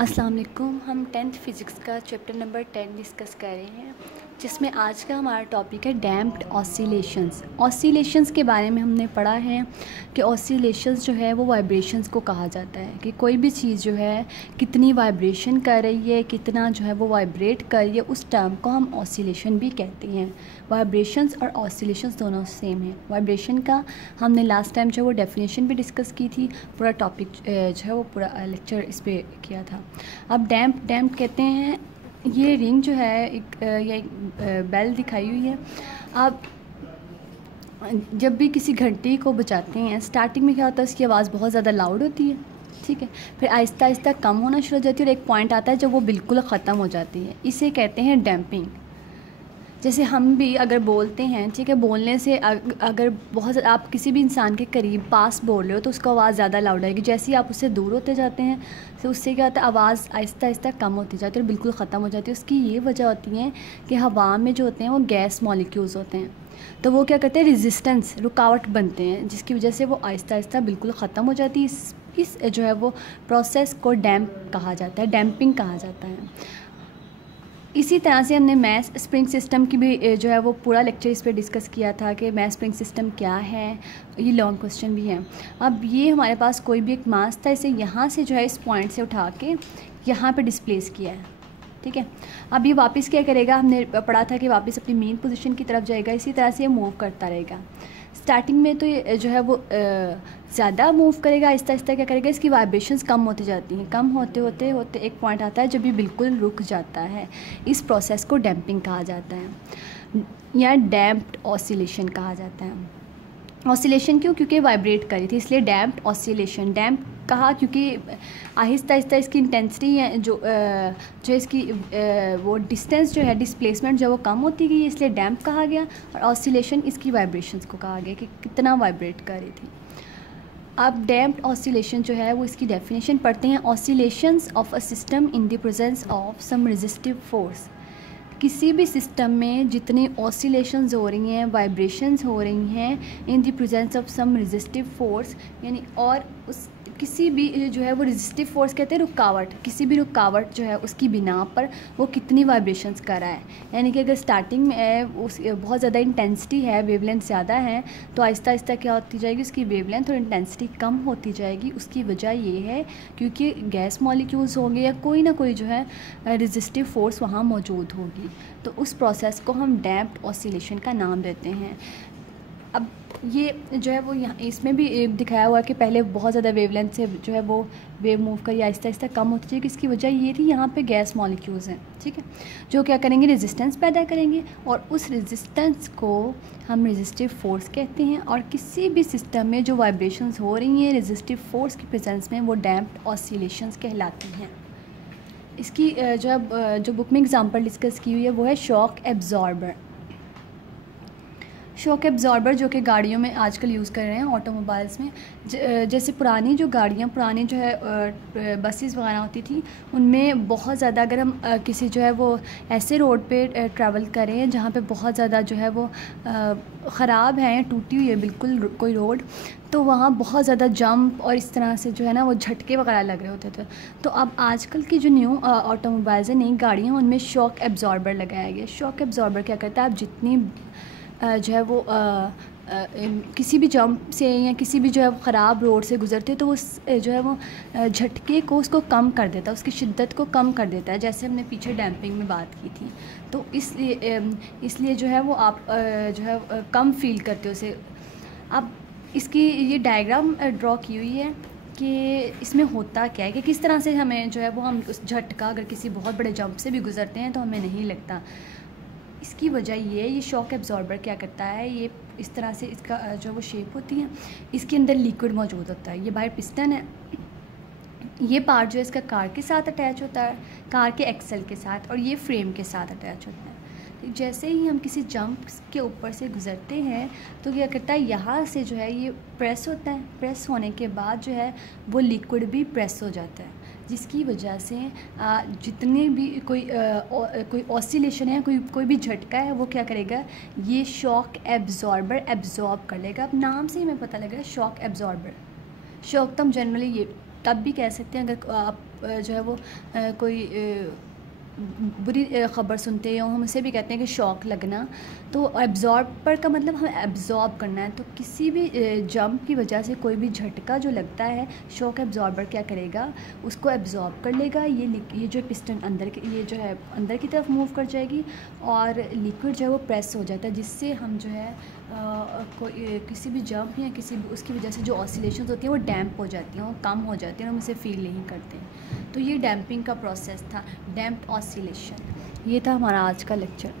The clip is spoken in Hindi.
अस्सलाम वालेकुम। हम 10th फिज़िक्स का चैप्टर नंबर 10 डिस्कस कर रहे हैं, जिसमें आज का हमारा टॉपिक है डैम्प्ड ऑसिलेशंस। ऑसिलेशंस के बारे में हमने पढ़ा है कि ऑसिलेशंस जो है वो वाइब्रेशंस को कहा जाता है कि कोई भी चीज़ जो है कितनी वाइब्रेशन कर रही है, कितना जो है वो वाइब्रेट कर रही है, उस टर्म को हम ऑसिलेशन भी कहते हैं। वाइब्रेशंस और ऑसिलेशंस दोनों सेम हैं। वाइब्रेशन का हमने लास्ट टाइम जो है वो डेफिनेशन भी डिस्कस की थी, पूरा टॉपिक जो है वो पूरा लेक्चर इस पर किया था। अब डैम्प कहते हैं, ये रिंग जो है एक बेल दिखाई हुई है। अब जब भी किसी घंटी को बजाते हैं, स्टार्टिंग में क्या होता है, उसकी आवाज़ बहुत ज़्यादा लाउड होती है, ठीक है, फिर आहिस्ता आहिस्ता कम होना शुरू हो जाती है और एक पॉइंट आता है जब वो बिल्कुल ख़त्म हो जाती है। इसे कहते हैं डैम्पिंग। जैसे हम भी अगर बोलते हैं, ठीक है, बोलने से अगर बहुत आप किसी भी इंसान के करीब पास बोल रहे हो तो उसका आवाज़ ज़्यादा लाउड आएगी। जैसे ही आप उससे दूर होते जाते हैं तो उससे क्या होता है, आवाज़ आहिस्ता आहिस्ता कम होती जाती है और बिल्कुल ख़त्म हो जाती है। उसकी ये वजह होती है कि हवा में जो होते हैं वो गैस मॉलिक्यूल्स होते हैं, तो वो क्या करते हैं, रेजिस्टेंस, रुकावट बनते हैं, जिसकी वजह से वो आहिस्ता आहिस्ता बिल्कुल ख़त्म हो जाती है। इस जो है वो प्रोसेस को डैम्प कहा जाता है, डैम्पिंग कहा जाता है। इसी तरह से हमने मैस स्प्रिंग सिस्टम की भी जो है वो पूरा लेक्चर इस पर डिस्कस किया था कि मैस स्प्रिंग सिस्टम क्या है। ये लॉन्ग क्वेश्चन भी है। अब ये हमारे पास कोई भी एक मास था, इसे यहाँ से जो है इस पॉइंट से उठा के यहाँ पे डिस्प्लेस किया है, ठीक है। अब ये वापस क्या करेगा, हमने पढ़ा था कि वापस अपनी मेन पोजीशन की तरफ जाएगा। इसी तरह से ये मूव करता रहेगा। स्टार्टिंग में तो ये जो है वो ज़्यादा मूव करेगा, आहिस्ता आहिस्ता क्या करेगा, इसकी वाइब्रेशंस कम होती जाती हैं। कम होते होते होते एक पॉइंट आता है जब ये बिल्कुल रुक जाता है। इस प्रोसेस को डैम्पिंग कहा जाता है या डैम्प्ड ऑसिलेशन कहा जाता है। ऑसिलेशन क्यों, क्योंकि वाइब्रेट करी थी, इसलिए डैम्प्ड ऑसिलेशन। डैम्प कहा क्योंकि आहिस्ता आहिस्ता इसकी इंटेंसिटी है जो इसकी वो डिस्टेंस जो है, डिस्प्लेसमेंट जो है वो कम होती गई, इसलिए डैम्प कहा गया। और ऑसिलेशन इसकी वाइब्रेशंस को कहा गया कि कितना वाइब्रेट कर रही थी। अब डैम्प्ड ऑसिलेशन जो है वो इसकी डेफिनेशन पढ़ते हैं। Oscillations of a system in the presence of some resistive force. किसी भी सिस्टम में जितनी ऑसिलेशंस हो रही हैं, वाइब्रेशंस हो रही हैं, in the presence of some resistive force, यानी और उस किसी भी जो है वो रेजिस्टिव फोर्स कहते हैं रुकावट, किसी भी रुकावट जो है उसकी बिना पर वो कितनी वाइब्रेशंस कर रहा है। यानी कि अगर स्टार्टिंग में उस बहुत ज़्यादा इंटेंसिटी है, वेवलेंथ ज़्यादा है, तो आहिस्ता आहिस्ता क्या होती जाएगी, उसकी वेवलेंथ और इंटेंसिटी कम होती जाएगी। उसकी वजह ये है क्योंकि गैस मॉलिक्यूल्स होंगे या कोई ना कोई जो है रेजिस्टिव फोर्स वहाँ मौजूद होगी। तो उस प्रोसेस को हम डैम्प्ड ऑसिलेशन का नाम देते हैं। अब ये जो है वो यहाँ इसमें भी दिखाया हुआ है कि पहले बहुत ज़्यादा वेवलेंथ से जो है वो वेव मूव करी, आहिस्ता आहिस्ता कम होती है। इसकी वजह ये थी, यहाँ पे गैस मॉलिक्यूल्स हैं, ठीक है, जो क्या करेंगे, रेजिस्टेंस पैदा करेंगे और उस रेजिस्टेंस को हम रेजिस्टिव फोर्स कहते हैं। और किसी भी सिस्टम में जो वाइब्रेशंस हो रही हैं रेजिस्टिव फोर्स की प्रेजेंस में, वो डैम्प्ड ऑसिलेशंस कहलाती हैं। इसकी जो बुक में एग्जांपल डिस्कस की हुई है वो है शॉक एब्जॉर्बर। शॉक एब्जॉर्बर जो कि गाड़ियों में आजकल यूज़ कर रहे हैं, ऑटोमोबाइल्स में। जैसे पुरानी जो गाड़ियाँ, पुरानी जो है बसेस वगैरह होती थी, उनमें बहुत ज़्यादा अगर हम किसी जो है वो ऐसे रोड पे ट्रैवल करें जहाँ पे बहुत ज़्यादा जो है वो ख़राब है, टूटी हुई है बिल्कुल कोई रोड, तो वहाँ बहुत ज़्यादा जंप और इस तरह से जो है ना वो झटके वगैरह लग रहे होते थे। तो अब आजकल की जो न्यू ऑटोमोबाइल्स हैं, नई गाड़ियाँ, उनमें शॉक एब्जॉर्बर लगाया गया। शॉक एब्जॉर्बर क्या करता है, आप जितनी जो है वो किसी भी जंप से या किसी भी जो है ख़राब रोड से गुज़रते हैं तो वो जो है वो झटके को उसको कम कर देता है, उसकी शिद्दत को कम कर देता है, जैसे हमने पीछे डैम्पिंग में बात की थी। तो इसलिए जो है वो आप जो है कम फील करते हो उसे। अब इसकी ये डायग्राम ड्रॉ की हुई है कि इसमें होता क्या है, कि किस तरह से हमें जो है वो हम उस झटका अगर किसी बहुत बड़े जंप से भी गुज़रते हैं तो हमें नहीं लगता। इसकी वजह ये शॉक एब्जॉर्बर क्या करता है, ये इस तरह से इसका जो वो शेप होती है, इसके अंदर लिक्विड मौजूद होता है। ये बाहर पिस्टन है, ये पार्ट जो है इसका कार के साथ अटैच होता है, कार के एक्सल के साथ, और ये फ्रेम के साथ अटैच होता है। तो जैसे ही हम किसी जंप के ऊपर से गुज़रते हैं तो क्या करता है, यहाँ से जो है ये प्रेस होता है, प्रेस होने के बाद जो है वो लिक्विड भी प्रेस हो जाता है, जिसकी वजह से जितने भी कोई ऑसिलेशन है, कोई भी झटका है, वो क्या करेगा, ये शॉक एब्जॉर्बर एब्जॉर्ब कर लेगा। अब नाम से ही हमें पता लग रहा है शॉक एब्जॉर्बर। शॉक तो हम जनरली ये तब भी कह सकते हैं अगर आप जो है वो कोई बुरी ख़बर सुनते हैं, हम उसे भी कहते हैं कि शॉक लगना। तो एब्जॉर्बर का मतलब हमें एब्जॉर्ब करना है। तो किसी भी जंप की वजह से कोई भी झटका जो लगता है, शॉक एब्जॉर्बर क्या करेगा, उसको एब्जॉर्ब कर लेगा। ये जो पिस्टन ये जो है अंदर की तरफ मूव कर जाएगी और लिक्विड जो है वो प्रेस हो जाता है, जिससे हम जो है कोई किसी भी जंप या किसी भी उसकी वजह से जो ऑसिलेशंस होती हैं वो डैम्प हो जाती हैं, वो कम हो जाती हैं, हम उसे फील नहीं करते। तो ये डैम्पिंग का प्रोसेस था, डैम्प्ड ऑसिलेशन। ये था हमारा आज का लेक्चर।